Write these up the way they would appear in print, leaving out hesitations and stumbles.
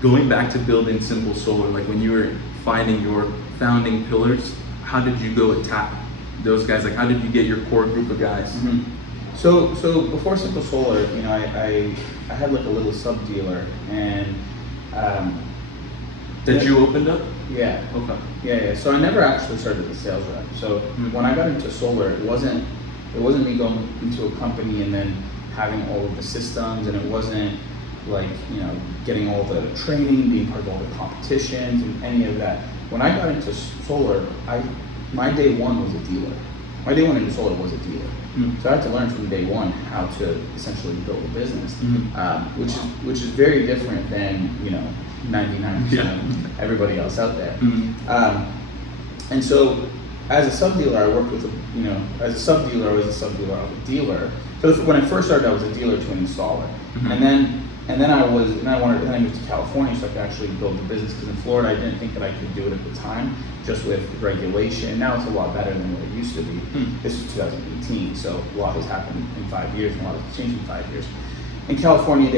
Going back to building Simple Solar, like when you were finding your founding pillars, how did you go attack those guys? Like, how did you get your core group of guys? Mm-hmm. So before Simple Solar, you know, I had like a little sub dealer, and that you opened up? Yeah. Okay. Yeah. So I never actually started as a sales rep. So when I got into solar, it wasn't me going into a company and then having all of the systems, and it wasn't like, you know, getting all the training, being part of all the competitions and any of that. When I got into solar, my day one was a dealer. My day one into solar was a dealer. So I had to learn from day one how to essentially build a business, which is very different than, you know, 99% of everybody else out there. And so as a sub dealer, I worked with as a sub dealer, I was a sub dealer, I was a dealer. So when I first started, I was a dealer to an installer, and then I moved to California so I could actually build the business, because in Florida I didn't think that I could do it at the time, just with regulation. Now it's a lot better than what it used to be. This was 2018, so a lot has happened in 5 years, and a lot has changed in 5 years. In California,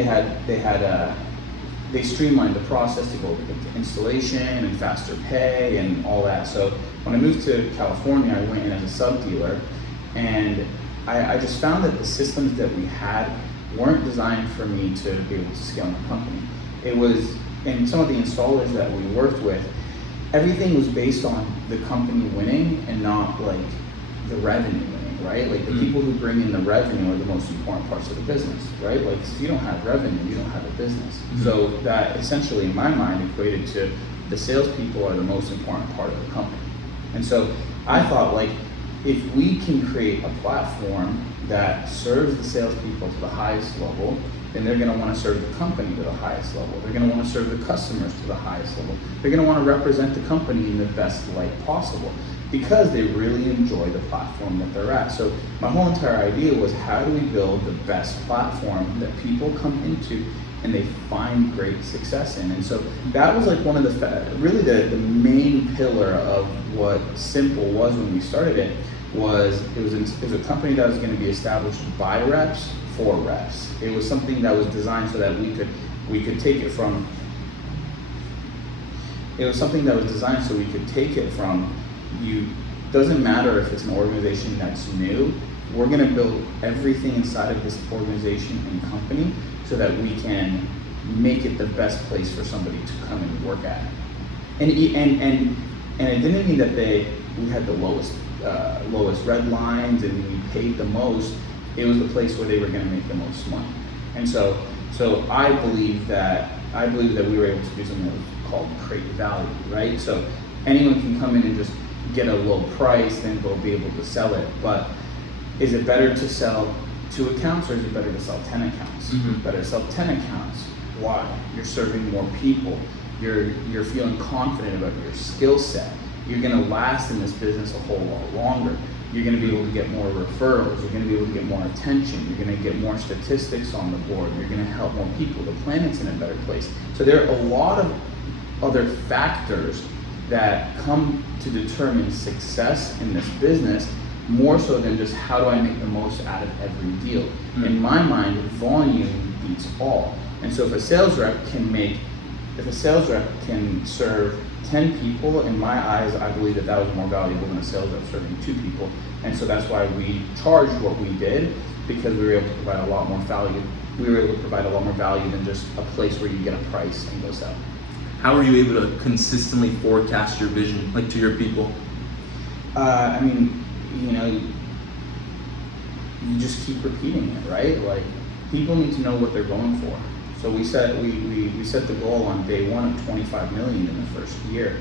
they streamlined the process to go over to installation and faster pay and all that. So when I moved to California, I went in as a sub dealer, and I just found that the systems that we had weren't designed for me to be able to scale my company. It was, and some of the installers that we worked with, everything was based on the company winning and not like the revenue winning, right? Like the people who bring in the revenue are the most important parts of the business, right? Like if you don't have revenue, you don't have a business. So that essentially in my mind equated to the salespeople are the most important part of the company. And so I thought, like, if we can create a platform that serves the salespeople to the highest level, then they're going to want to serve the company to the highest level. They're going to want to serve the customers to the highest level. They're going to want to represent the company in the best light possible, because they really enjoy the platform that they're at. So my whole entire idea was, how do we build the best platform that people come into and they find great success in? And so that was like one of the main pillar of what Simple was when we started it. It was a company that was going to be established by reps for reps. It was something that was designed so that we could take it from. It was something that was designed so we could take it from you. Doesn't matter if it's an organization that's new. We're going to build everything inside of this organization and company so that we can make it the best place for somebody to come and work at. And it didn't mean that we had the lowest red lines and we paid the most. It was the place where they were going to make the most money. And so I believe that we were able to do something that was called create value, right? So anyone can come in and just get a low price, then go be able to sell it. But is it better to sell 2 accounts, or is it better to sell 10 accounts? Better to sell 10 accounts. Why? You're serving more people. You're feeling confident about your skill set. You're going to last in this business a whole lot longer. You're going to be able to get more referrals. You're going to be able to get more attention. You're going to get more statistics on the board. You're going to help more people. The planet's in a better place. So there are a lot of other factors that come to determine success in this business, more so than just how do I make the most out of every deal. In my mind, volume beats all. And so if a sales rep can serve 10 people, in my eyes, I believe that was more valuable than a sales rep serving 2 people. And so that's why we charged what we did, because we were able to provide a lot more value. We were able to provide a lot more value than just a place where you get a price and go sell. How are you able to consistently forecast your vision, like to your people? I mean, you know, you just keep repeating it, right? Like, people need to know what they're going for. So we set the goal on day one of 25 million in the first year,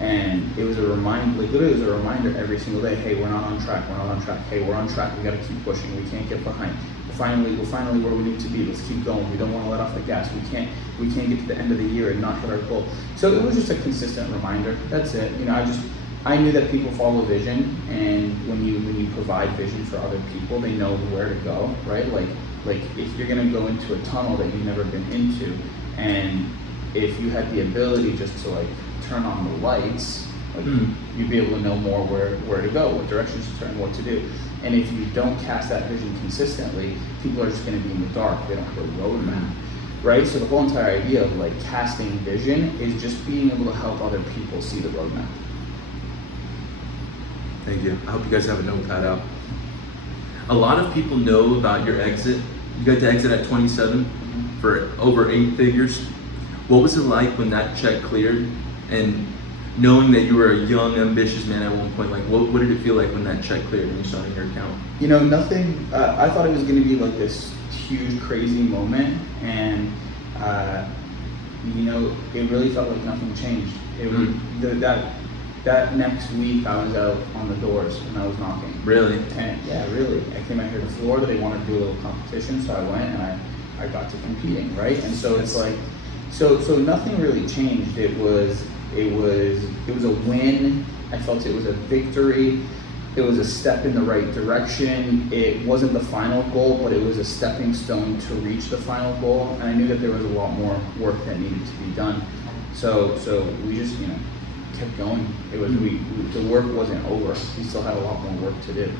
and it was a reminder. Like, literally, it was a reminder every single day. Hey, we're not on track. We're not on track. Hey, we're on track. We got to keep pushing. We can't get behind. We're finally where we need to be. Let's keep going. We don't want to let off the gas. We can't get to the end of the year and not hit our goal. So it was just a consistent reminder. That's it. You know, I knew that people follow vision, and when you provide vision for other people, they know where to go, right? Like if you're gonna go into a tunnel that you've never been into, and if you had the ability just to like turn on the lights, like you'd be able to know more where to go, what directions to turn, what to do. And if you don't cast that vision consistently, people are just gonna be in the dark. They don't have a roadmap. right? So the whole entire idea of like casting vision is just being able to help other people see the roadmap. Thank you. I hope you guys have a notepad out. A lot of people know about your exit. You got to exit at 27 for over 8 figures. What was it like when that check cleared, and knowing that you were a young, ambitious man at one point? Like, what did it feel like when that check cleared and you saw it in your account? You know, nothing. I thought it was going to be like this huge, crazy moment, and you know, it really felt like nothing changed. That next week, I was out on the doors and I was knocking. Really? And yeah, really. I came out here to Florida. They wanted to do a little competition, so I went and I got to competing, right? And so it's like, so nothing really changed. It was a win. I felt it was a victory. It was a step in the right direction. It wasn't the final goal, but it was a stepping stone to reach the final goal. And I knew that there was a lot more work that needed to be done. So we just, you know, kept going. It was the work wasn't over. We still had a lot more work to do.